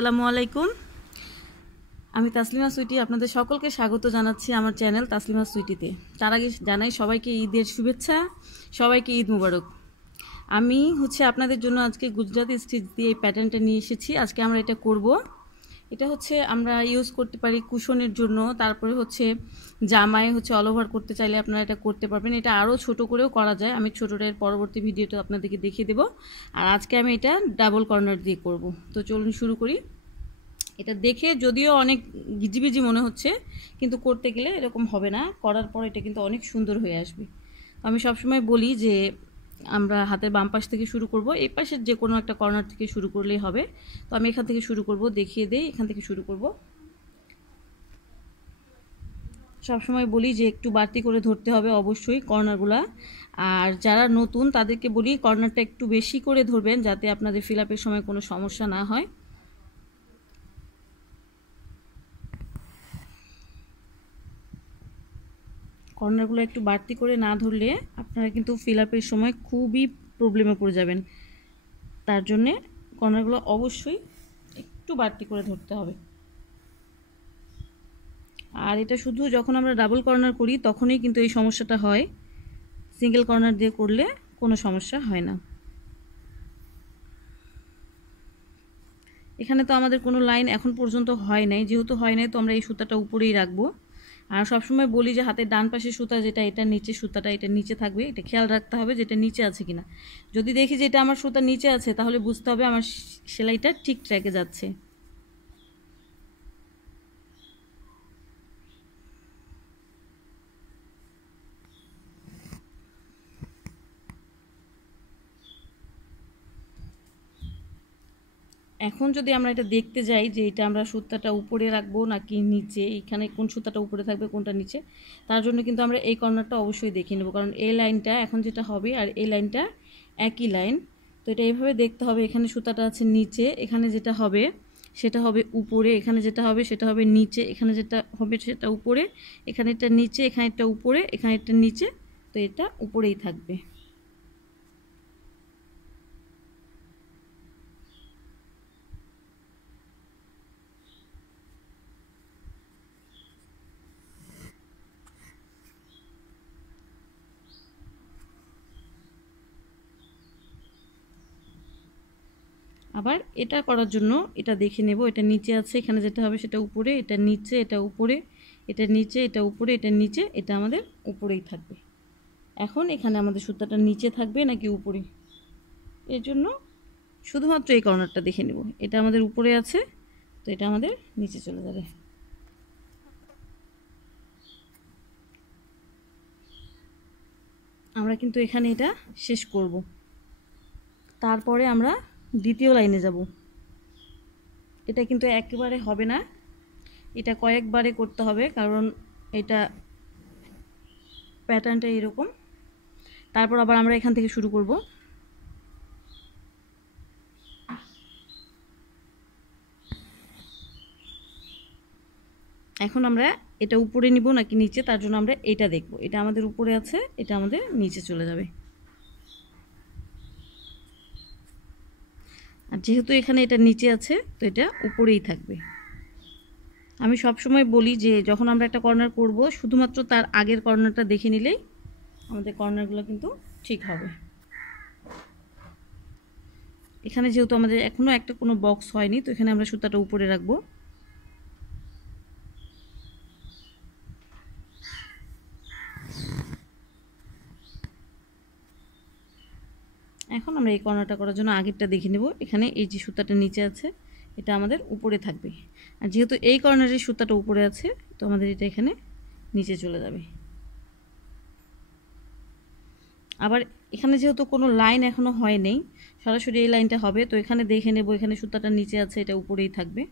আসসালামু আলাইকুম। আমি তাসলিমা সুইটি আপনাদের সকলকে স্বাগত জানাচ্ছি আমার চ্যানেল তাসলিমা সুইটিতে। তার আগে জানাই সবাইকে ঈদের শুভেচ্ছা, সবাইকে ঈদ মুবারক। আমি আপনাদের জন্য আজকে গুজরাটি স্টিচ দিয়ে এই প্যাটার্নটা নিয়ে এসেছি। আজকে আমরা এটা করব। এটা আমরা ইউজ করতে পারি কুশনের জন্য, তারপরে জামায় অল ওভার করতে চাইলে আপনারা এটা করতে পারবেন। এটা আরও ছোট করেও করা যায়, আমি ছোটোটার পরবর্তী ভিডিওটা আপনাদেরকে দেখিয়ে দেবো। আর আজকে আমি এটা ডাবল কর্নার দিয়ে করব। তো চলুন শুরু করি। এটা দেখে যদিও অনেক গিজিবিজি মনে হচ্ছে, কিন্তু করতে গেলে এরকম হবে না। করার পর এটা কিন্তু অনেক সুন্দর হয়ে আসবে। আমি সবসময় বলি যে আমরা হাতের বাম পাশ থেকে শুরু করব, এই পাশের যে কোনো একটা কর্নার থেকে শুরু করলেই হবে। তো আমি এখান থেকে শুরু করব, দেখিয়ে দেই। এখান থেকে শুরু করব। সবসময় বলি যে একটু বাড়তি করে ধরতে হবে অবশ্যই কর্নারগুলা। আর যারা নতুন তাদেরকে বলি কর্নারটা একটু বেশি করে ধরবেন, যাতে আপনাদের ফিল আপের সময় কোনো সমস্যা না হয়। কর্নারগুলো একটু বাড়তি করে না ধরলে আপনারা কিন্তু ফিল আপের সময় খুবই প্রবলেমে পড়ে যাবেন। তার জন্যে কর্নারগুলো অবশ্যই একটু বাড়তি করে ধরতে হবে। আর এটা শুধু যখন আমরা ডাবল কর্নার করি তখনই কিন্তু এই সমস্যাটা হয়, সিঙ্গেল কর্নার দিয়ে করলে কোনো সমস্যা হয় না। এখানে তো আমাদের কোনো লাইন এখন পর্যন্ত হয় নাই, যেহেতু হয় নাই তো আমরা এই সুতাটা উপরেই রাখবো। আর সবসময় বলি যে হাতের ডান পাশের সুতা যেটা, এটা নিচে সুতাটা এটা নিচে থাকবে, এটা খেয়াল রাখতে হবে যেটা নিচে আছে কিনা। যদি দেখি যে এটা আমার সুতা নিচে আছে তাহলে বুঝতে হবে আমার সেলাইটা ঠিক ট্র্যাকে যাচ্ছে। এখন যদি আমরা এটা দেখতে যাই যে এটা আমরা সুতাটা উপরে রাখবো নাকি নিচে, এখানে কোন সুতাটা উপরে থাকবে কোনটা নিচে, তার জন্য কিন্তু আমরা এই কর্নারটা অবশ্যই দেখে নেব। কারণ এই লাইনটা এখন যেটা হবে আর এই লাইনটা একই লাইন, তো এটা এইভাবে দেখতে হবে। এখানে সুতাটা আছে নিচে, এখানে যেটা হবে সেটা হবে উপরে, এখানে যেটা হবে সেটা হবে নিচে, এখানে যেটা হবে সেটা উপরে, এখানে এটা নিচে, এখানে এটা উপরে, এখানে এটা নিচে, তো এটা উপরেই থাকবে। আবার এটা করার জন্য এটা দেখে নেব, এটা নিচে আছে, এখানে যেটা হবে সেটা উপরে, এটা নিচে, এটা উপরে, এটা নিচে, এটা উপরে, এটা নিচে, এটা আমাদের উপরেই থাকবে। এখন এখানে আমাদের সুতাটা নিচে থাকবে নাকি উপরে, এর জন্য শুধুমাত্র এই কর্নারটা দেখে নেব। এটা আমাদের উপরে আছে, তো এটা আমাদের নিচে চলে যাবে। আমরা কিন্তু এখানে এটা শেষ করব, তারপরে আমরা দ্বিতীয় লাইনে যাব। এটা কিন্তু একেবারে হবে না, এটা কয়েকবারে করতে হবে, কারণ এটা প্যাটার্নটা এরকম। তারপর আবার আমরা এখান থেকে শুরু করব। এখন আমরা এটা উপরে নিব নাকি নিচে, তার জন্য আমরা এটা দেখব। এটা আমাদের উপরে আছে, এটা আমাদের নিচে চলে যাবে। আর যেহেতু এখানে এটা নিচে আছে তো এটা উপরেই থাকবে। আমি সবসময় বলি যে যখন আমরা একটা কর্নার করব শুধুমাত্র তার আগের কর্নারটা দেখে নিলেই আমাদের কর্নারগুলো কিন্তু ঠিক হবে। এখানে যেহেতু আমাদের এখনও একটা কোনো বক্স হয়নি, তো এখানে আমরা সুতাটা উপরে রাখবো। এখন আমরা এই কর্নারটা করার জন্য আগেরটা দেখে নেব। এখানে এই যে সুতাটা নিচে আছে এটা আমাদের উপরে থাকবে, আর যেহেতু এই কর্নারের সুতাটা উপরে আছে তো আমাদের এটা এখানে নিচে চলে যাবে। আবার এখানে যেহেতু কোনো লাইন এখনো হয় নাই, সরাসরি এই লাইনটা হবে, তো এখানে দেখে নেব এখানে সুতাটা নিচে আছে, এটা উপরেই থাকবে।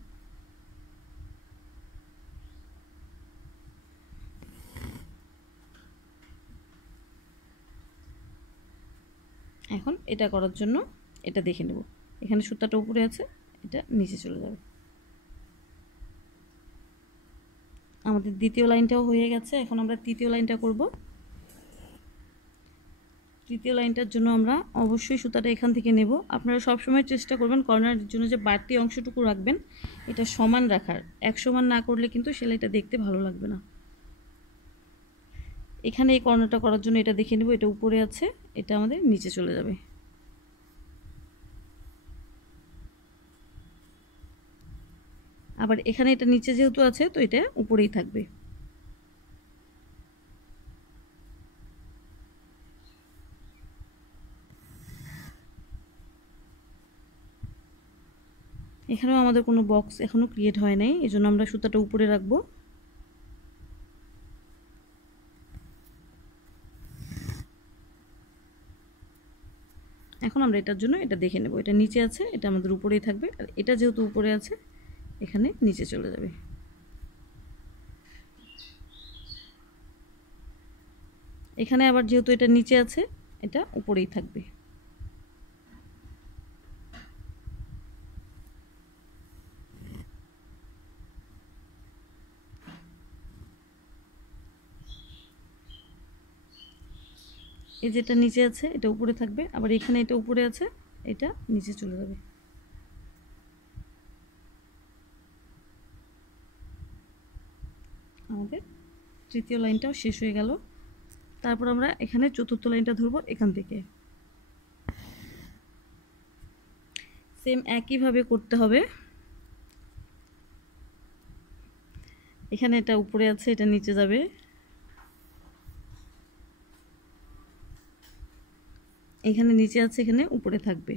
এখন এটা করার জন্য এটা দেখে নেব, এখানে সুতাটা উপরে আছে, এটা নিচে চলে যাবে। আমাদের দ্বিতীয় লাইনটাও হয়ে গেছে, এখন আমরা তৃতীয় লাইনটা করব। তৃতীয় লাইনটার জন্য আমরা অবশ্যই সুতাটা এখান থেকে নেব। আপনারা সব সময় চেষ্টা করবেন কর্নারের জন্য যে বাড়তি অংশটুকু রাখবেন এটা সমান রাখার। এক সমান না করলে কিন্তু সেলাইটা দেখতে ভালো লাগবে না। এখানে এই কর্নারটা করার জন্য এটা দেখে নেব, এটা উপরে আছে, এটা আমাদের নিচে চলে যাবে। আবার এখানে এটা নিচে যেহেতু আছে তো এটা উপরেই থাকবে। এখানেও আমাদের কোনো বক্স এখনো ক্রিয়েট হয় নাই, এজন্য আমরা সুতাটা উপরে রাখবো। এখন আমরা এটার জন্য এটা দেখে নেব, এটা নিচে আছে, এটা আমাদের উপরেই থাকবে। আর এটা যেহেতু উপরে আছে এখানে নিচে চলে যাবে। এখানে আবার যেহেতু এটা নিচে আছে এটা উপরেই থাকবে। এই যেটা নিচে আছে এটা উপরে থাকবে, আবার এখানে এটা উপরে আছে এটা নিচে চলে যাবে। আমাদের তৃতীয় লাইনটাও শেষ হয়ে গেল। তারপর আমরা এখানে চতুর্থ লাইনটা ধরবো এখান থেকে। সেম একইভাবে করতে হবে। এখানে এটা উপরে আছে এটা নিচে যাবে, এখানে নিচে আছে এখানে উপরে থাকবে।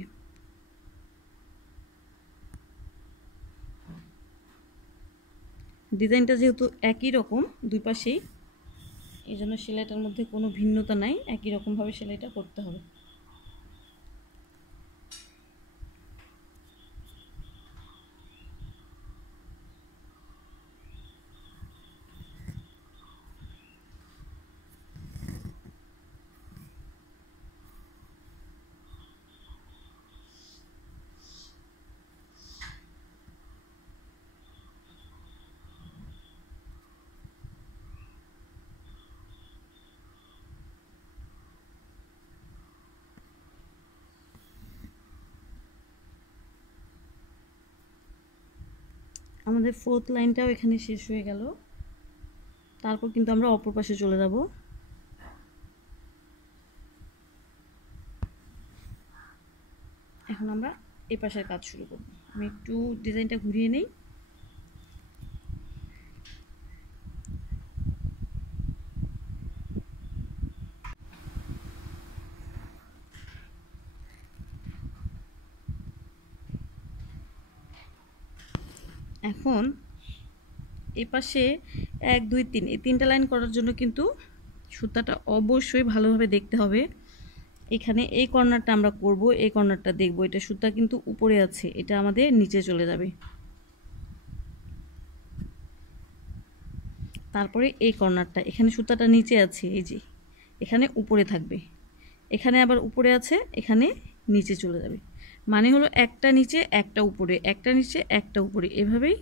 ডিজাইনটা যেহেতু একই রকম দুই পাশেই, এই জন্য সেলাইটার মধ্যে কোনো ভিন্নতা নাই, একই রকমভাবে সেলাইটা করতে হবে। আমাদের ফোর্থ লাইনটাও এখানে শেষ হয়ে গেল। তারপর কিন্তু আমরা অপর পাশে চলে যাব। এখন আমরা এই পাশের কাজ শুরু করব। আমি একটু ডিজাইনটা ঘুরিয়ে নেই। এখন এই পাশে 1 2 3 এই তিনটা লাইন করার জন্য কিন্তু সুতাটা অবশ্যই ভালোভাবে দেখতে হবে। এখানে এই কর্নারটা আমরা করব, এই কর্নারটা দেখব, এটা সুতা কিন্তু উপরে আছে, এটা আমাদের নিচে চলে যাবে। তারপরে এই কর্নারটা, এখানে সুতাটা নিচে আছে, এই যে এখানে উপরে থাকবে, এখানে আবার উপরে আছে, এখানে নিচে চলে যাবে। মানে হলো একটা নিচে একটা উপরে, একটা নিচে একটা উপরে, এভাবেই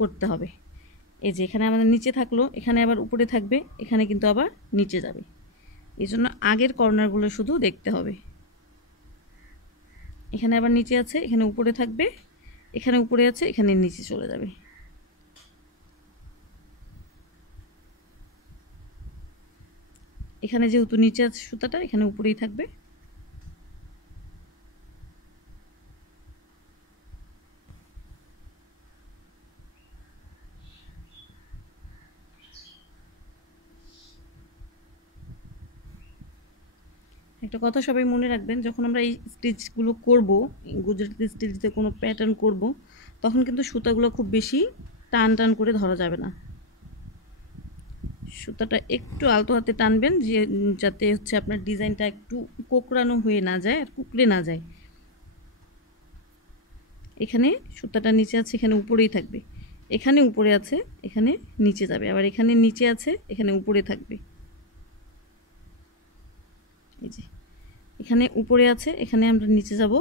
করতে হবে। এই যে এখানে আমাদের নিচে থাকলো, এখানে আবার উপরে থাকবে, এখানে কিন্তু আবার নিচে যাবে। এই জন্য আগের কর্নারগুলো শুধু দেখতে হবে। এখানে আবার নিচে আছে, এখানে উপরে থাকবে, এখানে উপরে আছে, এখানে নিচে চলে যাবে। এখানে যেহেতু নিচে আছে সুতাটা, এখানে উপরেই থাকবে। একটা কথা সবাই মনে রাখবেন, যখন আমরা এই স্টিচগুলো করব, গুজরাটি স্টিচতে কোনো প্যাটার্ন করব, তখন কিন্তু সুতাগুলো খুব বেশি টান টান করে ধরা যাবে না। সুতাটা একটু আলতো হাতে টানবেন, যে যাতে হচ্ছে আপনার ডিজাইনটা একটু কোকড়ানো হয়ে না যায় আর কুকড়ে না যায়। এখানে সুতাটা নিচে আছে, এখানে উপরেই থাকবে, এখানে উপরে আছে, এখানে নিচে যাবে, আবার এখানে নিচে আছে, এখানে উপরে থাকবে। এই যে এখানে উপরে আছে, এখানে আমরা নিচে যাব,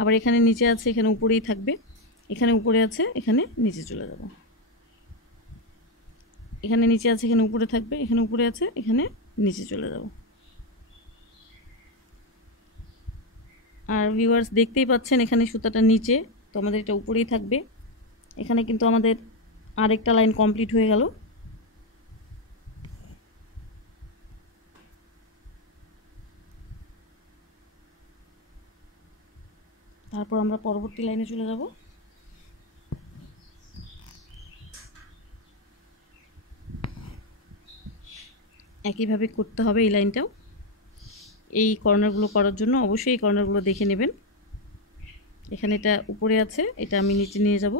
আবার এখানে নিচে আছে, এখানে উপরেই থাকবে, এখানে উপরে আছে, এখানে নিচে চলে যাব। এখানে নিচে আছে, এখানে উপরে থাকবে, এখানে উপরে আছে, এখানে নিচে চলে যাব। আর ভিউয়ার্স দেখতেই পাচ্ছেন এখানে সুতাটা নিচে, তো আমাদের এটা উপরেই থাকবে। এখানে কিন্তু আমাদের আরেকটা লাইন কমপ্লিট হয়ে গেল। তারপর আমরা পরবর্তী লাইনে চলে যাব। একইভাবে করতে হবে এই লাইনটাও। এই কর্নারগুলো করার জন্য অবশ্যই এই কর্নারগুলো দেখে নেবেন। এখানে এটা উপরে আছে, এটা আমি নিচে নিয়ে যাব।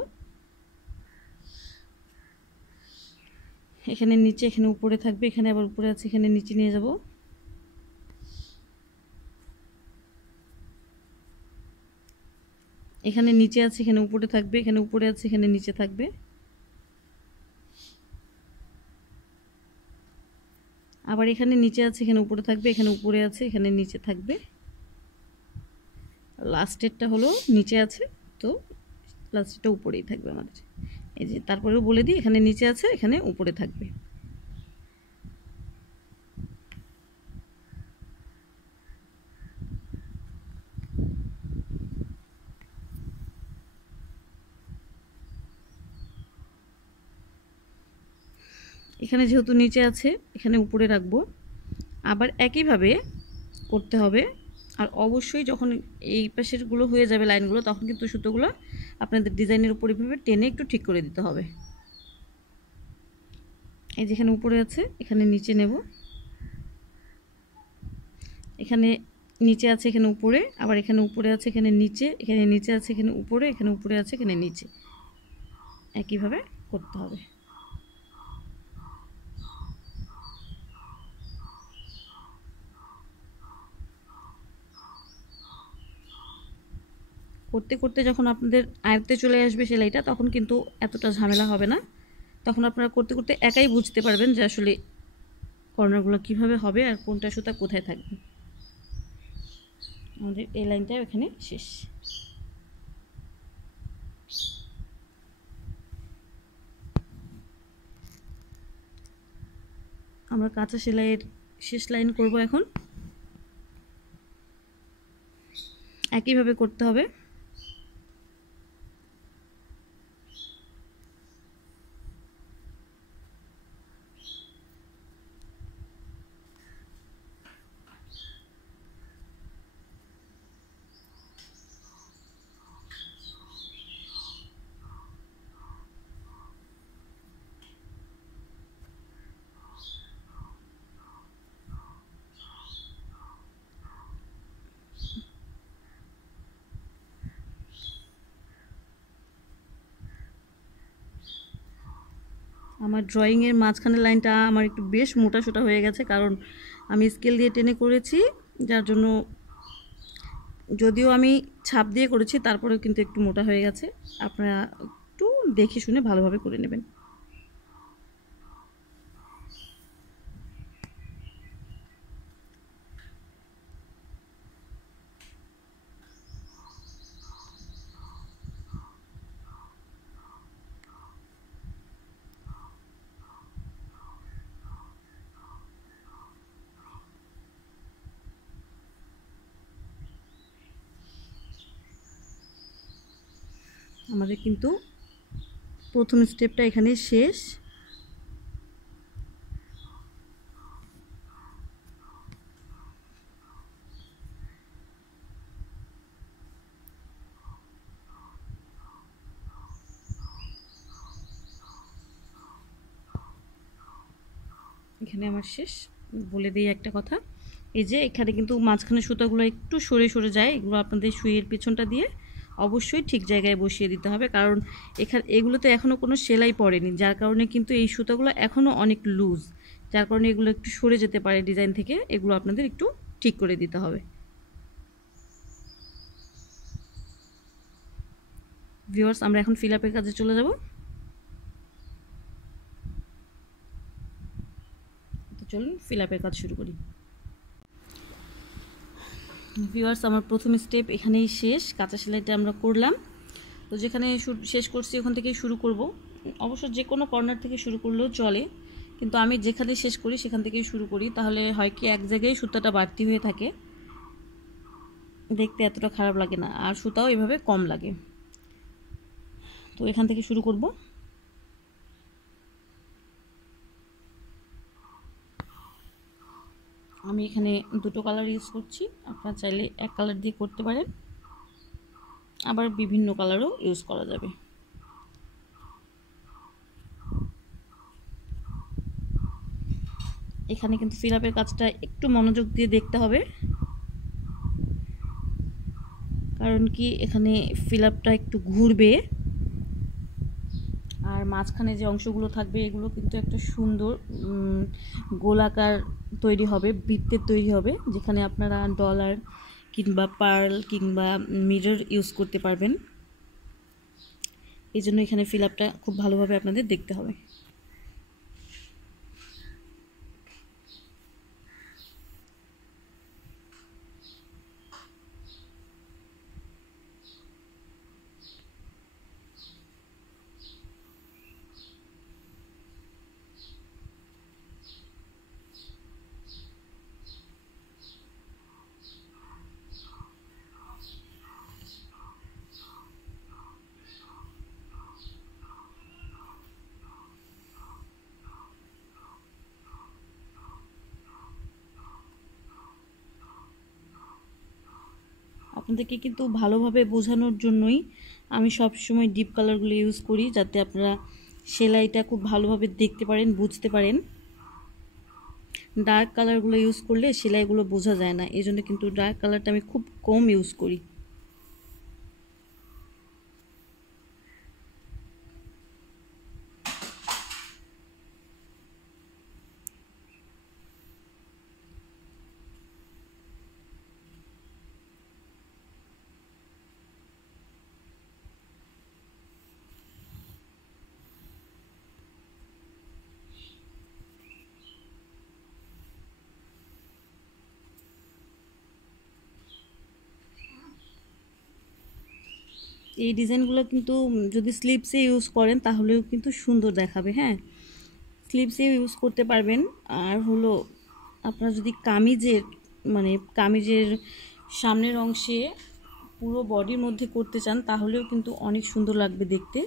এখানে নিচে, এখানে উপরে থাকবে, এখানে আবার উপরে আছে, এখানে নিচে নিয়ে যাব। এখানে নিচে আছে, এখানে উপরে থাকবে, এখানে উপরে আছে, এখানে নিচে থাকবে। আবার এখানে নিচে আছে, এখানে উপরে থাকবে, এখানে উপরে আছে, এখানে নিচে থাকবে। লাস্টেরটা হলো নিচে আছে, তো লাস্টেরটা উপরেই থাকবে আমাদের। এই যে তারপরেও বলে দিই, এখানে নিচে আছে, এখানে উপরে থাকবে। এখানে যেহেতু নিচে আছে, এখানে উপরে রাখবো। আবার একইভাবে করতে হবে। আর অবশ্যই যখন এই পাশেরগুলো হয়ে যাবে লাইনগুলো, তখন কিন্তু সুতোগুলো আপনাদের ডিজাইনের উপর এভাবে টেনে একটু ঠিক করে দিতে হবে। এই যেখানে উপরে আছে, এখানে নিচে নেব। এখানে নিচে আছে, এখানে উপরে, আবার এখানে উপরে আছে, এখানে নিচে, এখানে নিচে আছে, এখানে উপরে, এখানে উপরে আছে, এখানে নিচে। একইভাবে করতে হবে। করতে করতে যখন আপনাদের আয়ত্তে চলে আসবে সেলাইটা, তখন কিন্তু এতটা ঝামেলা হবে না। তখন আপনারা করতে করতে একাই বুঝতে পারবেন যে আসলে কর্নারগুলো কিভাবে হবে আর কোনটা সুতা কোথায় থাকবে। আমাদের এই লাইনটা এখানে শেষ। আমরা কাঁচা সেলাইয়ের শেষ লাইন করব এখন। একইভাবে করতে হবে। আমার ড্রয়িংয়ের মাঝখানের লাইনটা আমার একটু বেশ মোটা সোটা হয়ে গেছে, কারণ আমি স্কেল দিয়ে টেনে করেছি, যার জন্য যদিও আমি ছাপ দিয়ে করেছি তারপরেও কিন্তু একটু মোটা হয়ে গেছে। আপনারা একটু দেখে শুনে ভালোভাবে করে নেবেন। আমাদের কিন্তু প্রথম স্টেপটা এখানে শেষ। এখানে আমার শেষ। বলে দিই একটা কথা, এই যে এখানে কিন্তু মাঝখানে সুতাগুলো একটু সরে সরে যায়, এগুলো আপনাদের সুইয়ের পিছনটা দিয়ে অবশ্যই ঠিক জায়গায় বসিয়ে দিতে হবে, কারণ এগুলোতে এখনও কোনো সেলাই পড়েনি, যার কারণে কিন্তু এই সুতাগুলো এখনও অনেক লুজ, যার কারণে এগুলো একটু সরে যেতে পারে ডিজাইন থেকে। এগুলো আপনাদের একটু ঠিক করে দিতে হবে। ভিউয়ার্স, আমরা এখন ফিল আপের কাজে চলে যাব। চলুন ফিল আপের কাজ শুরু করি। ভিউয়ার্স, আমার প্রথম স্টেপ এখানেই শেষ। কাঁচা সেলাইটা আমরা করলাম, তো যেখানে শেষ করছি ওখান থেকেই শুরু করব। অবশ্য যে কোনো কর্নার থেকে শুরু করলেও চলে, কিন্তু আমি যেখানে শেষ করি সেখান থেকেই শুরু করি, তাহলে হয় কি এক জায়গায় সুতাটা বাড়তি হয়ে থাকে, দেখতে এতটা খারাপ লাগে না, আর সুতাও এভাবে কম লাগে। তো এখান থেকে শুরু করব। আমি এখানে দুটো কালার ইউজ করছি, আপনারা চাইলে এক কালার দিয়ে করতে পারেন, আবার বিভিন্ন কালারও ইউজ করা যাবে। এখানে কিন্তু ফিল আপের কাজটা একটু মনোযোগ দিয়ে দেখতে হবে, কারণ কি এখানে ফিল আপটা একটু ঘুরবে, আর মাঝখানে যে অংশগুলো থাকবে এগুলো কিন্তু একটা সুন্দর গোলাকার তৈরি হবে, বৃত্তের তৈরি হবে, যেখানে আপনারা ডলার কিংবা পার্ল কিংবা মিরর ইউজ করতে পারবেন। এই জন্য এখানে ফিল আপটা খুব ভালোভাবে আপনাদের দেখতে হবে। আপনাদেরকে কিন্তু ভালোভাবে বোঝানোর জন্যই আমি সবসময় ডিপ কালারগুলো ইউজ করি, যাতে আপনারা সেলাইটা খুব ভালোভাবে দেখতে পারেন, বুঝতে পারেন। ডার্ক কালারগুলো ইউজ করলে সেলাইগুলো বোঝা যায় না, এই জন্য কিন্তু ডার্ক কালারটা আমি খুব কম ইউজ করি। এই ডিজাইনগুলো কিন্তু যদি স্লিপসে ইউজ করেন তাহলেও কিন্তু সুন্দর দেখাবে। হ্যাঁ, স্লিপসে ইউজ করতে পারবেন। আর হলো আপনারা যদি কামিজের কামিজের সামনের অংশে পুরো বডির মধ্যে করতে চান তাহলেও কিন্তু অনেক সুন্দর লাগবে দেখতে।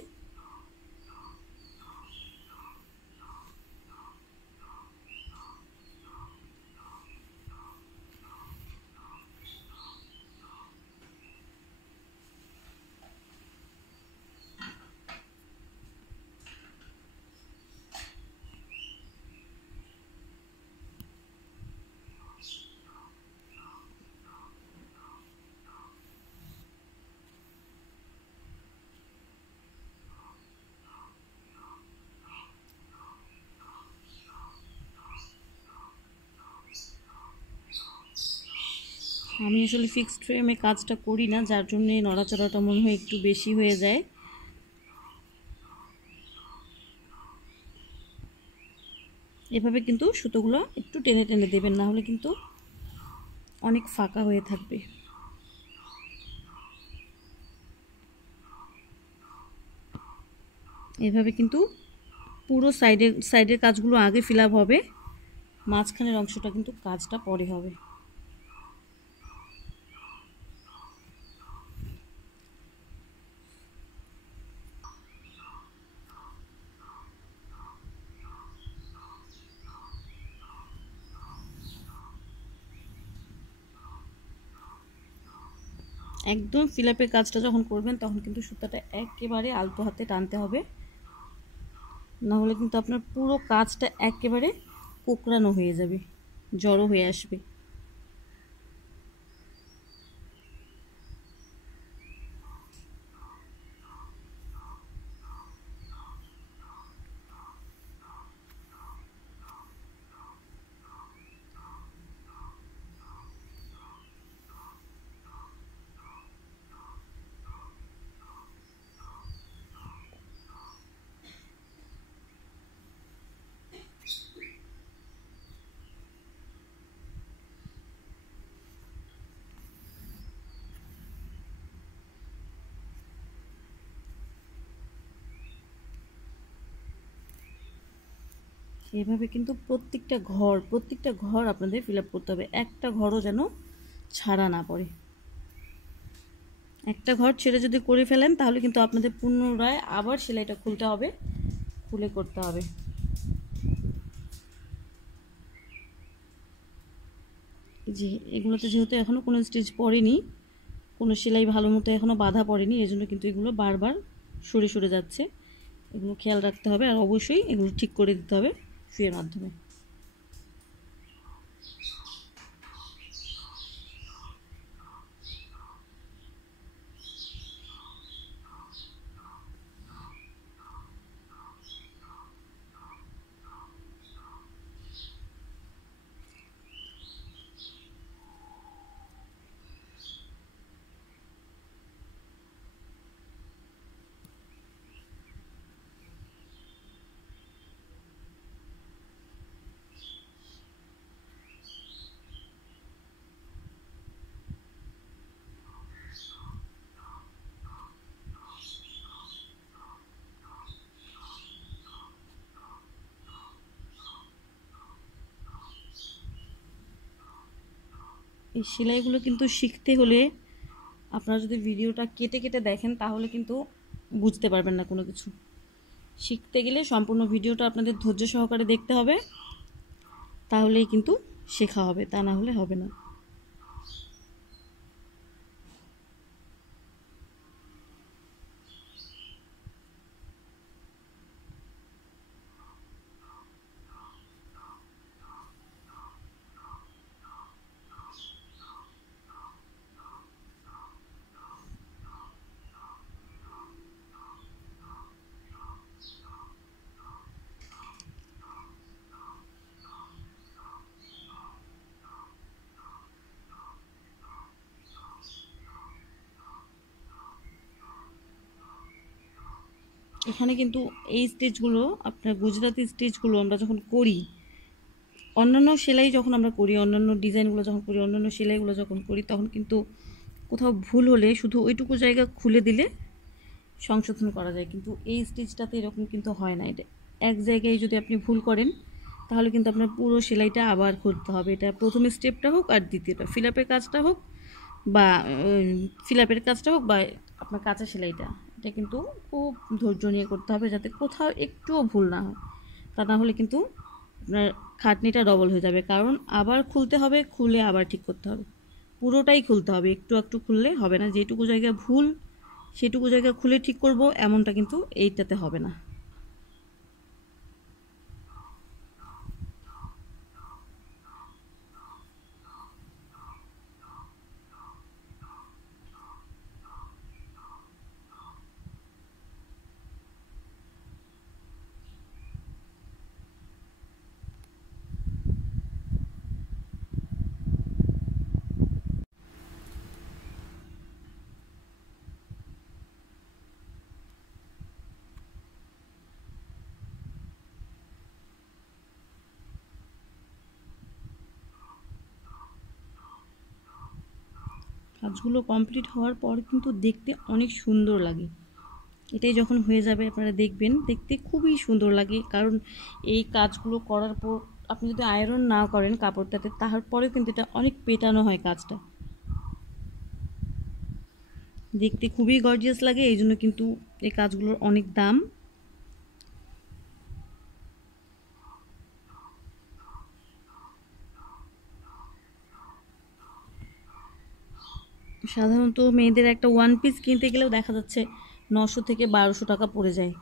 আমি আসলে ফিক্সড ফ্রেমে কাজটা করি না, যার জন্য নড়াচড়াটা মনে হয় একটু বেশি হয়ে যায়। এভাবে কিন্তু সুতোগুলো একটু টেনে টেনে দেবেন, না হলে কিন্তু অনেক ফাঁকা হয়ে থাকবে। এভাবে কিন্তু পুরো সাইডের কাজগুলো আগে ফিল আপ হবে, মাঝখানের অংশটা কিন্তু কাজটা পরে হবে। একদম ফিল আপের কাজটা যখন করবেন তখন কিন্তু সুতাটা একেবারে আলতো হাতে টানতে হবে, না হলে কিন্তু আপনার পুরো কাজটা একেবারে কোঁকড়ানো হয়ে যাবে, জড়ো হয়ে আসবে। এইভাবে কিন্তু প্রত্যেকটা ঘর আপনাদের ফিল আপ করতে হবে, একটা ঘরও যেন ছাড়া না পড়ে। একটা ঘর ছেড়ে যদি করে ফেলেন তাহলে কিন্তু আপনাদের পুনরায় আবার সেলাইটা খুলতে হবে, খুলে করতে হবে। যে এগুলোতে যেহেতু এখনও কোনো স্টিচ পড়েনি, কোনো সেলাই ভালো মতো এখনও বাঁধা পড়েনি, এজন্য কিন্তু এগুলো বারবার সরে সরে যাচ্ছে। এগুলো খেয়াল রাখতে হবে, আর অবশ্যই এগুলো ঠিক করে দিতে হবে সুইয়ের মাধ্যমে। এই সেলাইগুলো কিন্তু শিখতে হলে আপনারা যদি ভিডিওটা কেটে কেটে দেখেন তাহলে কিন্তু বুঝতে পারবেন না কোনো কিছু। শিখতে গেলে সম্পূর্ণ ভিডিওটা আপনাদের ধৈর্য সহকারে দেখতে হবে, তাহলেই কিন্তু শেখা হবে, তা না হলে হবে না। এখানে কিন্তু এই স্টিচগুলো, আপনার গুজরাটি স্টিচগুলো আমরা যখন করি, অন্যান্য সেলাই যখন আমরা করি, অন্যান্য ডিজাইনগুলো যখন করি, অন্যান্য সেলাইগুলো যখন করি, তখন কিন্তু কোথাও ভুল হলে শুধু ওইটুকু জায়গা খুলে দিলে সংশোধন করা যায়, কিন্তু এই স্টিচটাতে এরকম কিন্তু হয় না। এটা এক জায়গায় যদি আপনি ভুল করেন তাহলে কিন্তু আপনার পুরো সেলাইটা আবার করতে হবে। এটা প্রথম স্টেপটা হোক আর দ্বিতীয়টা ফিলাপের কাজটা হোক বা আপনার কাঁচা সেলাইটা, এটা কিন্তু খুব ধৈর্য নিয়ে করতে হবে যাতে কোথাও একটুও ভুল না হয়, তা না হলে কিন্তু আপনার খাটনিটা ডবল হয়ে যাবে। কারণ আবার খুলতে হবে, খুলে আবার ঠিক করতে হবে, পুরোটাই খুলতে হবে, একটু একটু খুললে হবে না। যেটুকু জায়গায় ভুল সেটুকু জায়গা খুলে ঠিক করব এমনটা কিন্তু এইটাতে হবে না। কাজগুলো কমপ্লিট হওয়ার পর কিন্তু দেখতে অনেক সুন্দর লাগে। এটাই যখন হয়ে যাবে আপনারা দেখবেন দেখতে খুবই সুন্দর লাগে। কারণ এই কাজগুলো করার পর আপনি যদি আয়রন না করেন কাপড়টাতে, তারপরেও কিন্তু এটা অনেক পেটানো হয় কাজটা, দেখতে খুবই গর্জিয়াস লাগে। এই জন্য কিন্তু এই কাজগুলোর অনেক দাম। সাধারণত মেয়েদের একটা ওয়ান পিস কিনতে গেলেও দেখা যাচ্ছে 900 থেকে 1200 টাকা পড়ে যায়।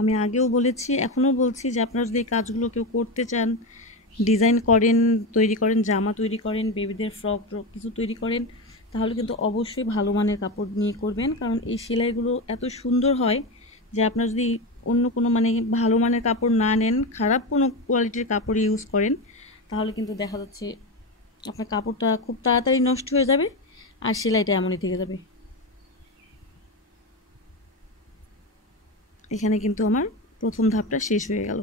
আমি আগেও বলেছি, এখনও বলছি যে আপনারা যদি এই কাজগুলো কেউ করতে চান, ডিজাইন করেন, তৈরি করেন, জামা তৈরি করেন, বেবিদের ফ্রক কিছু তৈরি করেন, তাহলে কিন্তু অবশ্যই ভালো মানের কাপড় নিয়ে করবেন। কারণ এই সেলাইগুলো এত সুন্দর হয় যে আপনারা যদি অন্য কোনো মানে ভালো মানের কাপড় না নেন, খারাপ কোনো কোয়ালিটির কাপড় ইউজ করেন, তাহলে কিন্তু দেখা যাচ্ছে আপনার কাপড়টা খুব তাড়াতাড়ি নষ্ট হয়ে যাবে আর সেলাইটা এমনই থেকে যাবে। এখানে কিন্তু আমার প্রথম ধাপটা শেষ হয়ে গেল।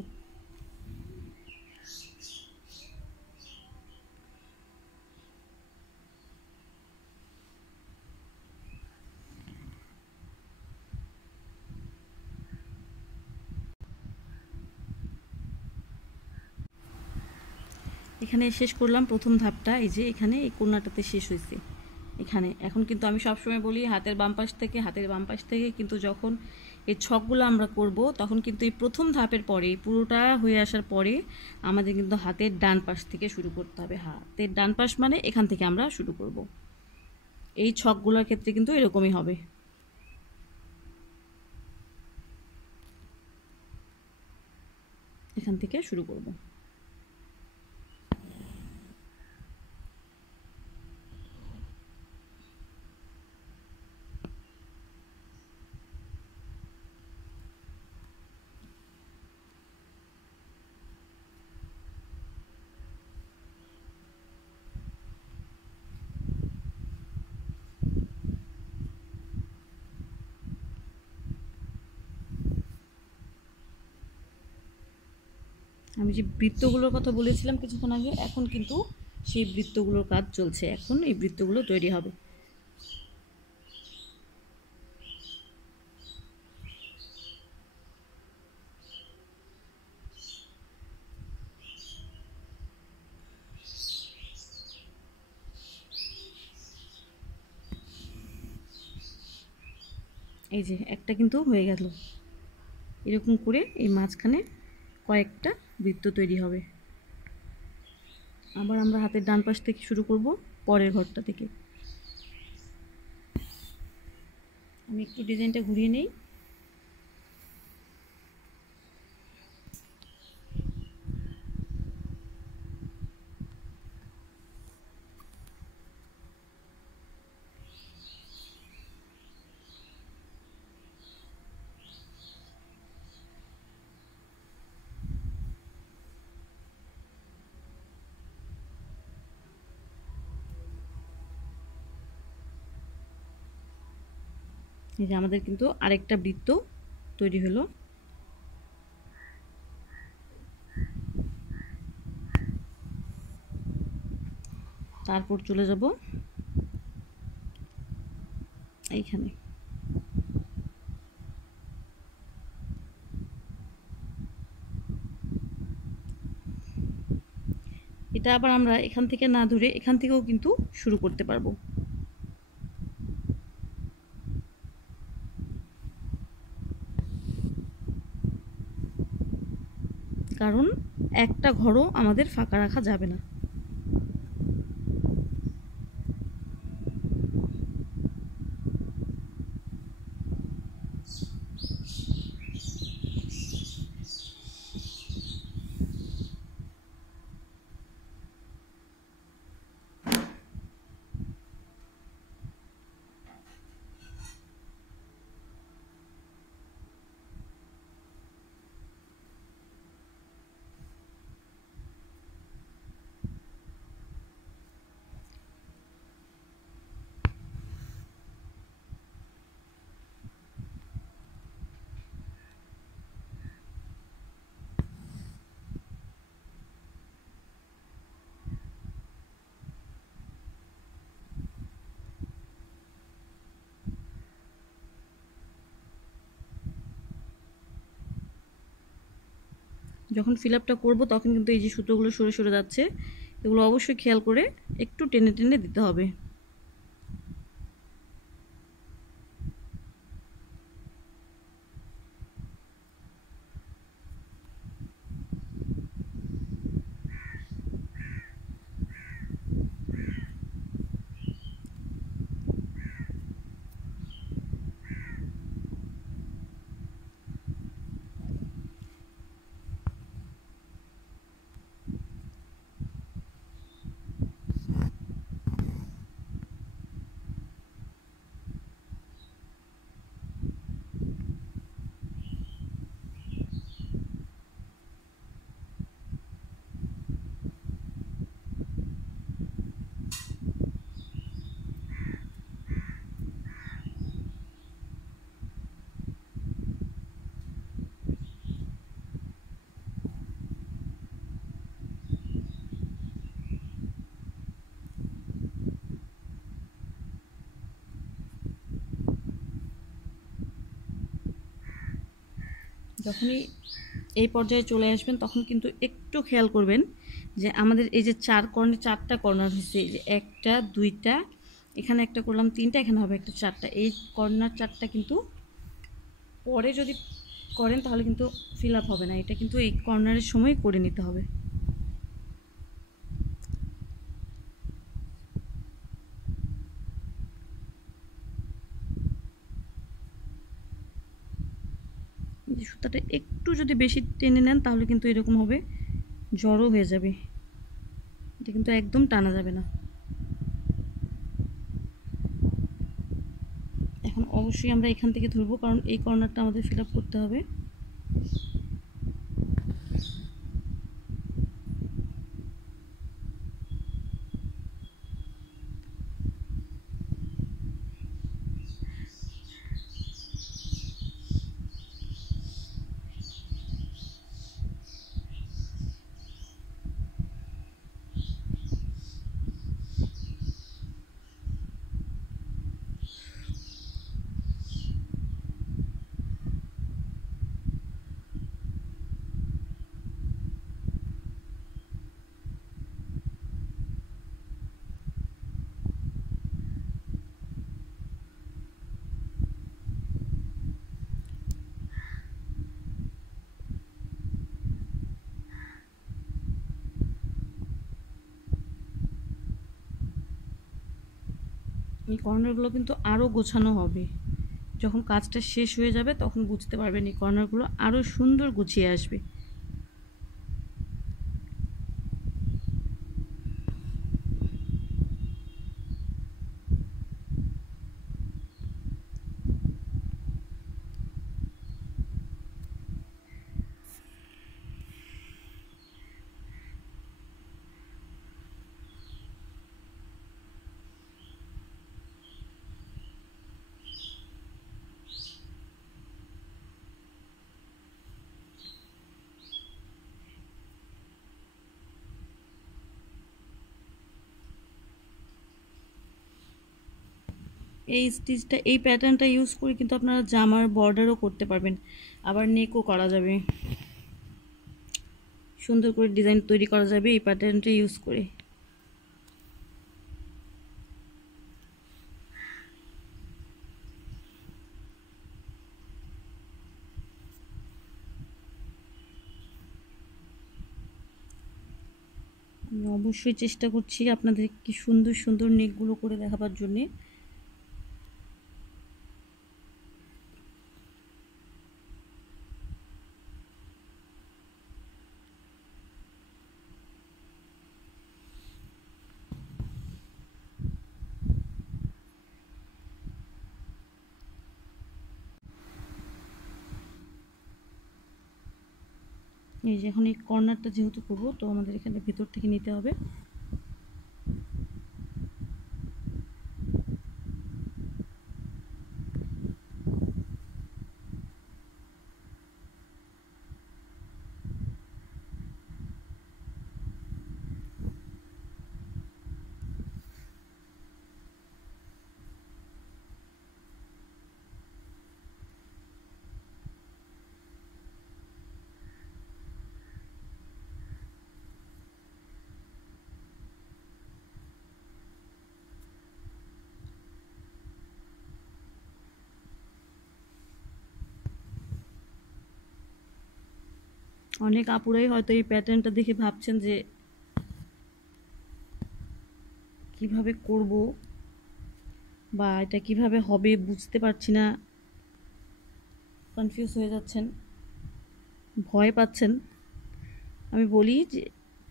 এখানে শেষ করলাম প্রথম ধাপটা। এই যে এখানে এই কোণাটাতে শেষ হয়েছে এখানে। এখন কিন্তু আমি সবসময় বলি হাতের বাম পাশ থেকে কিন্তু যখন এই ছকগুলো আমরা করব তখন কিন্তু এই প্রথম ধাপের পরে পুরোটা হয়ে আসার পরে আমাদের কিন্তু হাতের ডান পাশ থেকে শুরু করতে হবে। হাতের ডান পাশ মানে এখান থেকে আমরা শুরু করব। এই ছকগুলোর ক্ষেত্রে কিন্তু এরকমই হবে। এখান থেকে শুরু করব। আমি যে বৃত্তগুলোর কথা বলেছিলাম কিছুক্ষণ আগে, এখন কিন্তু সেই বৃত্তগুলোর কাজ চলছে। এখন এই বৃত্তগুলো তৈরি হবে। এই যে একটা কিন্তু হয়ে গেল। এরকম করে এই মাঝখানে কয়েকটা বৃত্ত তৈরি হবে। আবার আমরা হাতের ডান পাশ থেকে শুরু করব, পরের ঘরটা থেকে। আমি একটু ডিজাইনটা ঘুরিয়ে নেই। এই যে আমাদের কিন্তু আরেকটা বৃত্ত তৈরি হলো। তারপর চলে যাব এইখানে। এটা আবার আমরা এখান থেকে না ধরে এখান থেকেও কিন্তু শুরু করতে পারবো। কারণ একটা ঘরও আমাদের ফাঁকা রাখা যাবে না। যখন ফিল আপটা করবো তখন কিন্তু এই যে সুতোগুলো সরে সরে যাচ্ছে, এগুলো অবশ্যই খেয়াল করে একটু টেনে টেনে দিতে হবে। যখনই এই পর্যায়ে চলে আসবেন তখন কিন্তু একটু খেয়াল করবেন যে আমাদের এই যে চারটা কর্নার হচ্ছে, এই যে একটা দুইটা, এখানে একটা করলাম তিনটা, এখানে হবে একটা চারটা। এই কর্নার চারটা কিন্তু পরে যদি করেন তাহলে কিন্তু ফিল আপ হবে না, এটা কিন্তু এই কর্নারের সময় করে নিতে হবে। যে সুতাটা একটু যদি বেশি টেনে নেন তাহলে কিন্তু এরকম হবে, জড়ো হয়ে যাবে, এটা কিন্তু একদম টানা যাবে না। এখন অবশ্যই আমরা এখান থেকে ধরবো, কারণ এই কর্নারটা আমাদের ফিল আপ করতে হবে। এই কর্নারগুলো কিন্তু আরও গোছানো হবে, যখন কাজটা শেষ হয়ে যাবে তখন বুঝতে পারবেন এই কর্নারগুলো আরও সুন্দর গুছিয়ে আসবে। এই স্টিচটা, এই প্যাটার্নটা ইউজ করে কিন্তু আপনারা জামার বর্ডারও করতে পারবেন, আবার নেকও করা যাবে, সুন্দর করে ডিজাইন তৈরি করা যাবে এই প্যাটার্নটা ইউজ করে। আমি অবশ্যই চেষ্টা করছি আপনাদের কি সুন্দর সুন্দর নেকগুলো করে দেখাবার জন্যে। এই যে এখন এই কর্নারটা যেহেতু করবো, তো আমাদের এখানে ভেতর থেকে নিতে হবে। অনেক আপুরাই হয়তো এই প্যাটার্নটা দেখে ভাবছেন যে কিভাবে করব বা এটা কিভাবে হবে বুঝতে পারছি না, কনফিউজ হয়ে যাচ্ছেন, ভয় পাচ্ছেন। আমি বলি যে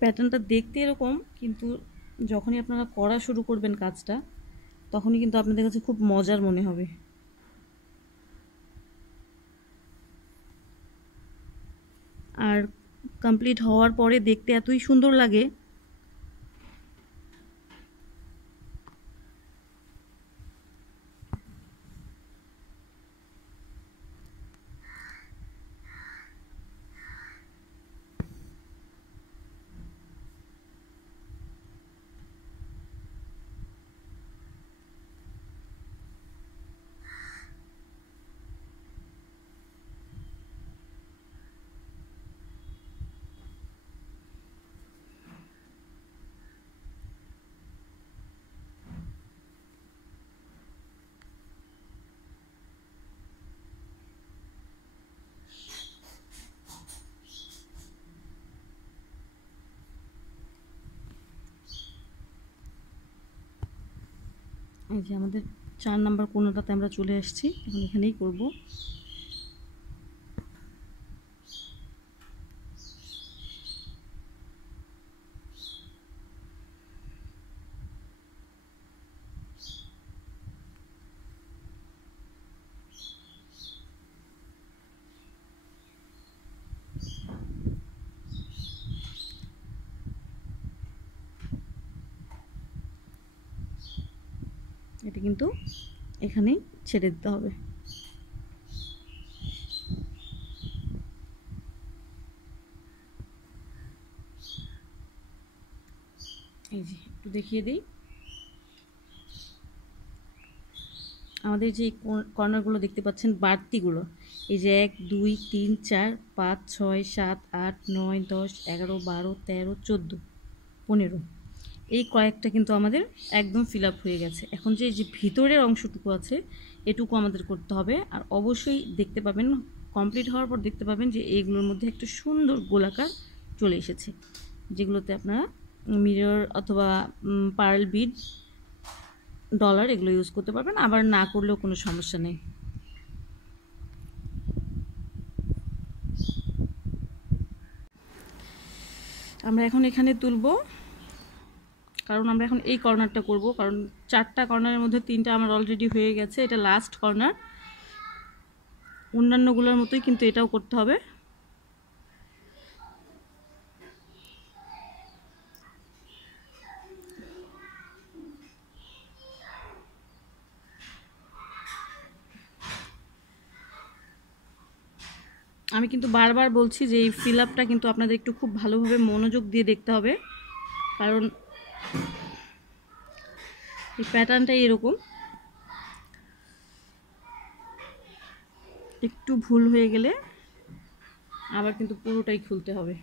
প্যাটার্নটা দেখতে এরকম, কিন্তু যখনই আপনারা করা শুরু করবেন কাজটা, তখনই কিন্তু আপনাদের কাছে খুব মজার মনে হবে। আর কমপ্লিট হওয়ার পরে দেখতে এতই সুন্দর লাগে। এই যে আমাদের 4 নাম্বার কোণাটাতে আমরা চলে আসছি, এখন এখানেই করব। এটা কিন্তু এখানেই ছেড়ে দিতে হবে। এই যে একটু দেখিয়ে দিই, আমাদের যে কর্নারগুলো দেখতে পাচ্ছেন বাড়তিগুলো, এই যে 1 2 3 4 5 6 7 8 9 10 11 12 13 14 15, এই কয়েকটা কিন্তু আমাদের একদম ফিল আপ হয়ে গেছে। এখন যে ভিতরের অংশটুকু আছে এটুকু আমাদের করতে হবে। আর অবশ্যই দেখতে পাবেন, কমপ্লিট হওয়ার পর দেখতে পাবেন যে এইগুলোর মধ্যে একটা সুন্দর গোলাকার চলে এসেছে, যেগুলোতে আপনারা মিরর অথবা পার্ল বিড, ডলার এগুলো ইউজ করতে পারবেন, আবার না করলেও কোনো সমস্যা নেই। আমরা এখন এখানে তুলব, কারণ আমরা এখন এই কর্নারটা করব, কারণ 4টা কর্নারের মধ্যে 3টা আমার অলরেডি হয়ে গেছে, এটা লাস্ট কর্নার। অন্যান্যগুলোর মতোই কিন্তু এটাও করতে হবে। আমি কিন্তু বারবার বলছি যে এই ফিল আপটা কিন্তু আপনাদের একটু খুব ভালোভাবে মনোযোগ দিয়ে দেখতে হবে, কারণ এই প্যাটার্নটাই এরকম, একটু ভুল হয়ে গেলে আবার কিন্তু পুরোটাই খুলতে হবে,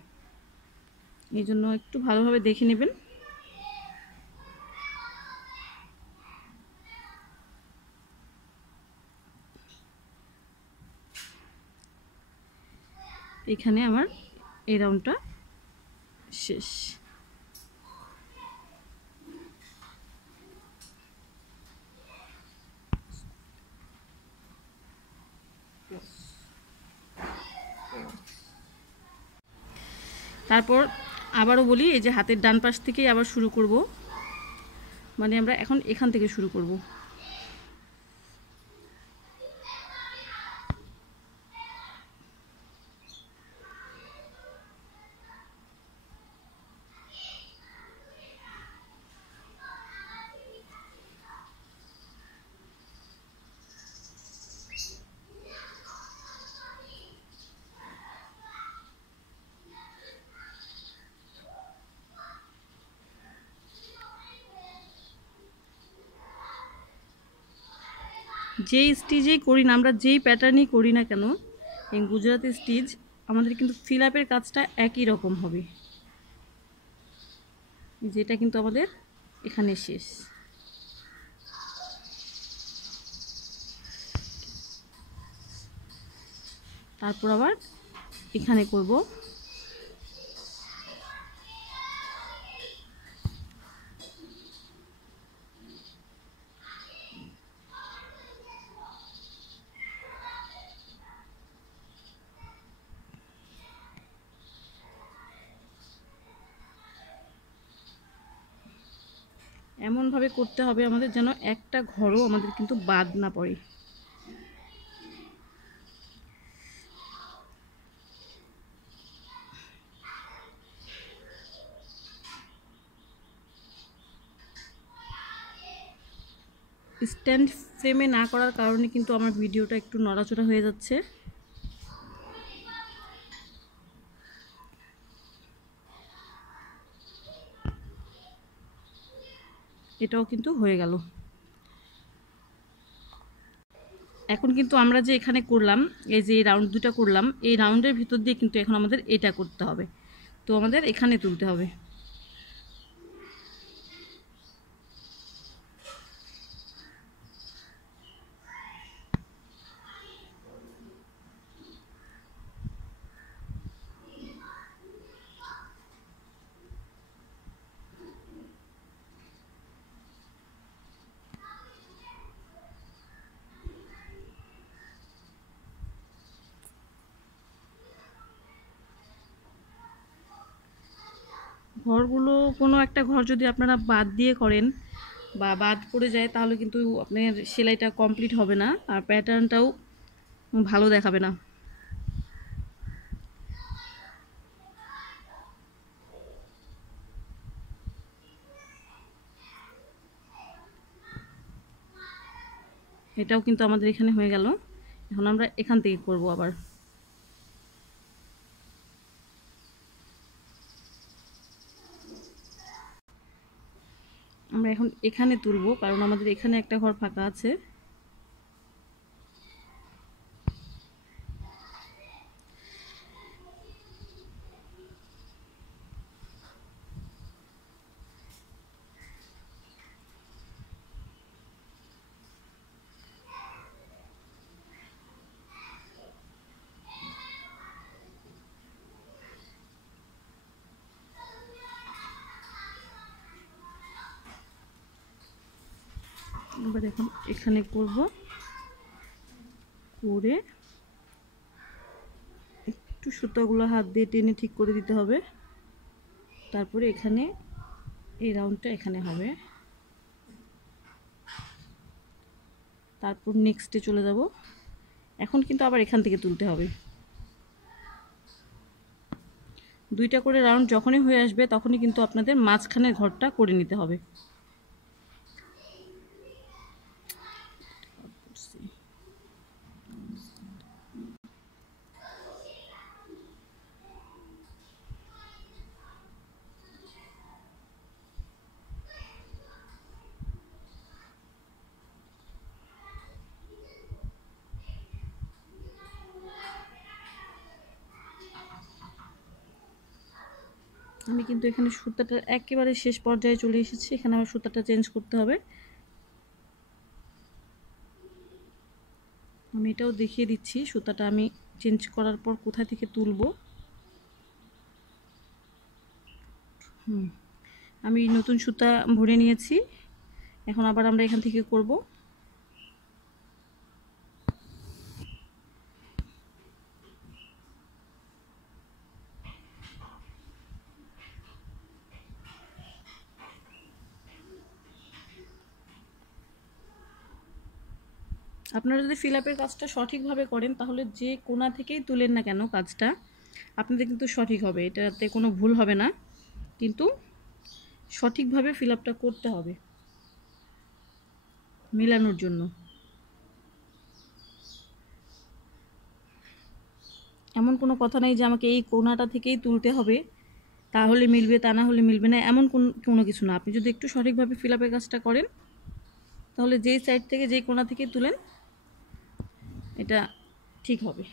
এই জন্য একটু ভালোভাবে দেখে নেবেন। এখানে আমার এই রাউন্ডটা শেষ। তারপর আবারও বলি, এই যে হাতের ডান পাশ থেকেই আবার শুরু করব, মানে আমরা এখন এখান থেকে শুরু করব। যেই স্টিচেই করি না আমরা, যেই প্যাটার্নই করি না কেন, এই গুজরাটি স্টিচ আমাদের কিন্তু ফিল আপের কাজটা একই রকম হবে, যেটা কিন্তু আমাদের এখানে শেষ। তারপর আবার এখানে করব। এমনভাবে করতে হবে আমাদের যেন একটা ঘরও আমাদের কিন্তু বাদ না পড়ে। স্ট্যান্ড ফ্রেমে না করার কারণে কিন্তু আমার ভিডিওটা একটু নড়াচড়া হয়ে যাচ্ছে। এটাও কিন্তু হয়ে গেল। এখন কিন্তু আমরা যে এখানে করলাম, এই যে রাউন্ড দুটা করলাম, এই রাউন্ডের ভিতর দিয়ে কিন্তু এখন আমাদের এটা করতে হবে, তো আমাদের এখানে তুলতে হবে। ঘরগুলো কোনো একটা ঘর যদি আপনারা বাদ দিয়ে করেন বা বাদ পড়ে যায় তাহলে কিন্তু আপনার সেলাইটা কমপ্লিট হবে না আর প্যাটার্নটাও ভালো দেখাবে না। এটাও কিন্তু আমাদের এখানে হয়ে গেল। এখন আমরা এখান থেকে করব আবার। আমরা এখন এখানে তুলব কারণ আমাদের এখানে একটা ঘর ফাঁকা আছে। এবার এখন এখানে করব, করে একটু সুতাগুলো হাত দিয়ে টেনে ঠিক করে দিতে হবে। তারপরে এখানে এই রাউন্ডটা এখানে হবে। তারপর নেক্সটে চলে যাব। এখন কিন্তু আবার এখান থেকে তুলতে হবে। দুইটা করে রাউন্ড যখনই হয়ে আসবে তখনই কিন্তু আপনাদের মাঝখানের ঘরটা করে নিতে হবে। আমি কিন্তু এখানে সুতাটা একেবারে শেষ পর্যায়ে চলে এসেছি। এখানে আমার সুতাটা চেঞ্জ করতে হবে। আমি এটাও দেখিয়ে দিচ্ছি সুতাটা আমি চেঞ্জ করার পর কোথা থেকে তুলব। আমি নতুন সুতা ভরে নিয়েছি। এখন আবার আমরা এখান থেকে করব। আপনারা যদি ফিল আপের কাজটা সঠিকভাবে করেন তাহলে যে কোণা থেকেই তুলেন না কেন কাজটা আপনাদের কিন্তু সঠিক হবে, এটাতে কোনো ভুল হবে না। কিন্তু সঠিকভাবে ফিল আপটা করতে হবে মেলানোর জন্য। এমন কোনো কথা নেই যে আমাকে এই কোণাটা থেকেই তুলতে হবে তাহলে মিলবে, তা না হলে মিলবে না, এমন কোনো কিছু না। আপনি যদি একটু সঠিকভাবে ফিল আপের কাজটা করেন তাহলে যেই সাইড থেকে যেই কোণা থেকে তুলেন এটা ঠিক হবে।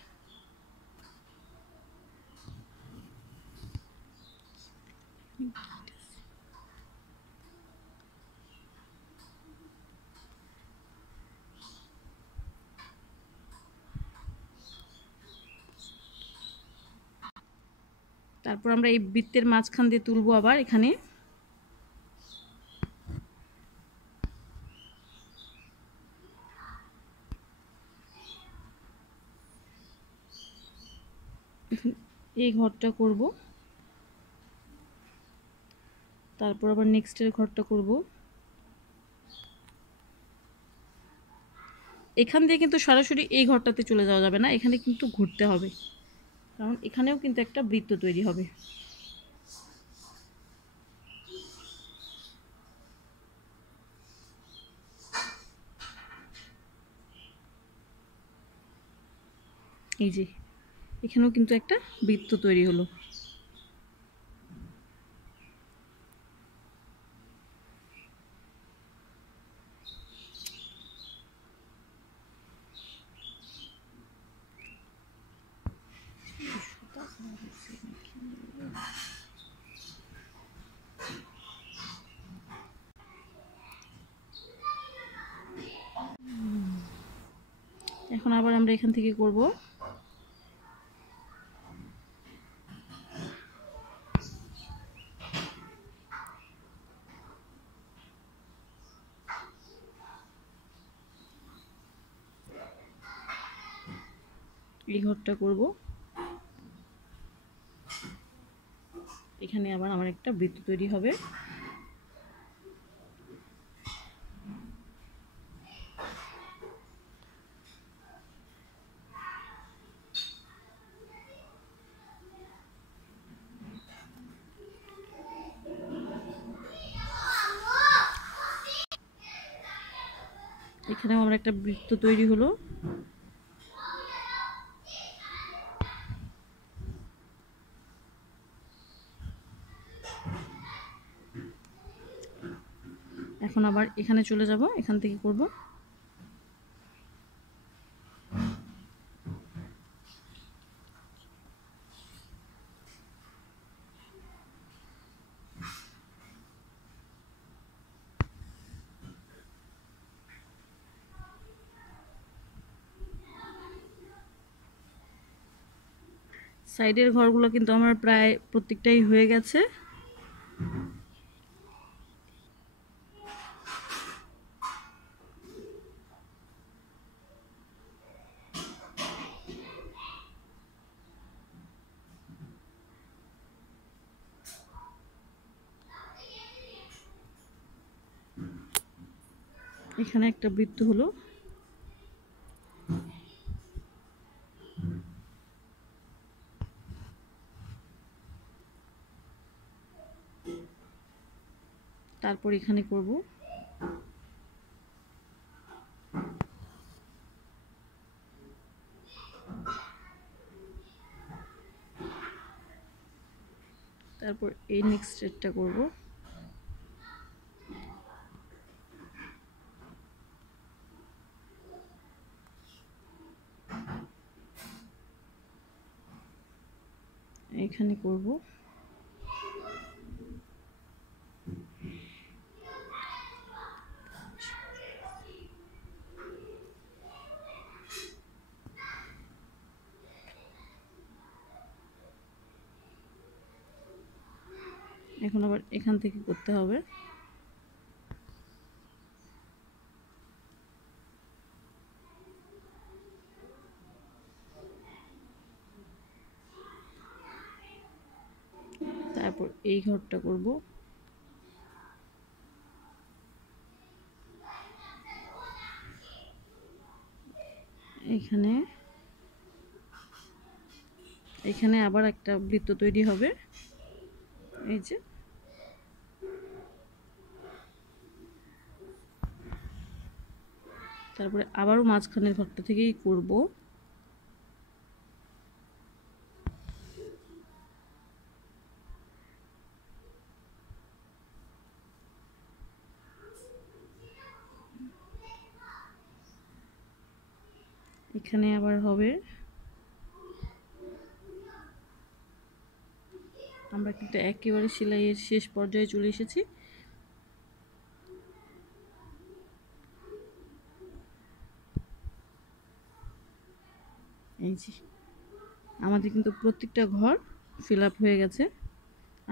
তারপর আমরা এই বৃত্তের মাঝখান দিয়ে তুলবো আবার এখানে। এই ঘরটা করব, তারপর আবার নেক্সটের ঘরটা করব। এখান দিয়ে কিন্তু সরাসরি এই ঘরটাতে চলে যাওয়া যাবে না, এখানে কিন্তু ঘুরতে হবে কারণ এখানেও কিন্তু একটা বৃত্ত তৈরি হবে। এই যে এখানেও কিন্তু একটা বৃত্ত তৈরি হলো। এখন আবার আমরা এখান থেকে করব। এই ঘরটা করব, এখানে আবার আমার একটা বৃত্ত তৈরি হবে। এখানেও আমার একটা বৃত্ত তৈরি হলো। এখন আবার এখানে চলে যাব, এখান থেকে করব। সাইডের ঘরগুলো কিন্তু আমার প্রায় প্রত্যেকটাই হয়ে গেছে। এখানে একটা বৃত্ত হলো। তারপর এখানে করব। তারপর এই নেক্সট স্টেপটা করব। এখানে করব। এখন আবার এখান থেকে করতে হবে। তারপর এই ঘরটা করব। এখানে আবার একটা বৃত্ত তৈরি হবে, এই যে। তারপরে আবারও মাঝখানের ঘরটা থেকেই করব। এখানে আবার হবে। আমরা কিন্তু একেবারে সেলাইয়ের শেষ পর্যায়ে চলে এসেছি। এই যে আমাদের কিন্তু প্রত্যেকটা ঘর ফিল আপ হয়ে গেছে।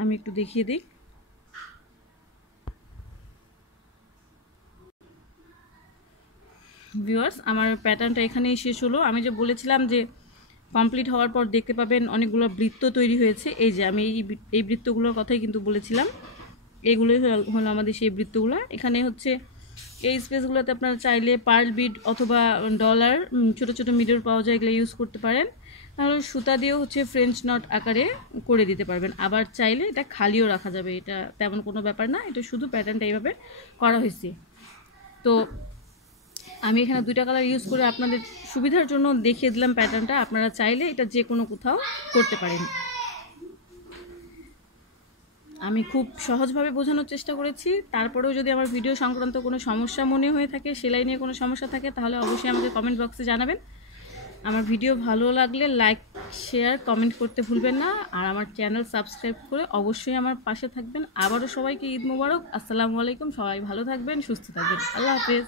আমি একটু দেখিয়ে দিই। ভিউয়ার্স, আমার প্যাটার্নটা এখানেই শেষ হলো। আমি যে বলেছিলাম যে কমপ্লিট হওয়ার পর দেখতে পাবেন অনেকগুলো বৃত্ত তৈরি হয়েছে। এই যে আমি এই বৃত্তগুলোর কথাই কিন্তু বলেছিলাম। এইগুলোই হলো আমাদের সেই বৃত্তগুলো। এখানে হচ্ছে এই স্পেসগুলোতে আপনারা চাইলে পার্ল বিড অথবা ডলার ছোটো ছোটো মিডর পাওয়া যায়, এগুলো ইউজ করতে পারেন। তাহলে সুতা দিয়েও হচ্ছে ফ্রেঞ্চ নট আকারে করে দিতে পারবেন। আবার চাইলে এটা খালিও রাখা যাবে, এটা তেমন কোনো ব্যাপার না। এটা শুধু প্যাটার্নটা এইভাবে করা হয়েছে। তো আমি এখানে দুইটা কালার ইউজ করে আপনাদের সুবিধার জন্য দেখিয়ে দিলাম প্যাটার্নটা। আপনারা চাইলে এটা যে কোনো কোথাও করতে পারেন। আমি খুব সহজভাবে বোঝানোর চেষ্টা করেছি। তারপরেও যদি আমার ভিডিও সংক্রান্ত কোনো সমস্যা মনে হয়ে থাকে, সেলাই নিয়ে কোনো সমস্যা থাকে, তাহলে অবশ্যই আমাকে কমেন্ট বক্সে জানাবেন। আমার ভিডিও ভালো লাগলে লাইক, শেয়ার, কমেন্ট করতে ভুলবেন না। আর আমার চ্যানেল সাবস্ক্রাইব করে অবশ্যই আমার পাশে থাকবেন। আবারও সবাইকে ঈদ মোবারক। আসসালামু আলাইকুম। সবাই ভালো থাকবেন, সুস্থ থাকবেন। আল্লাহ হাফেজ।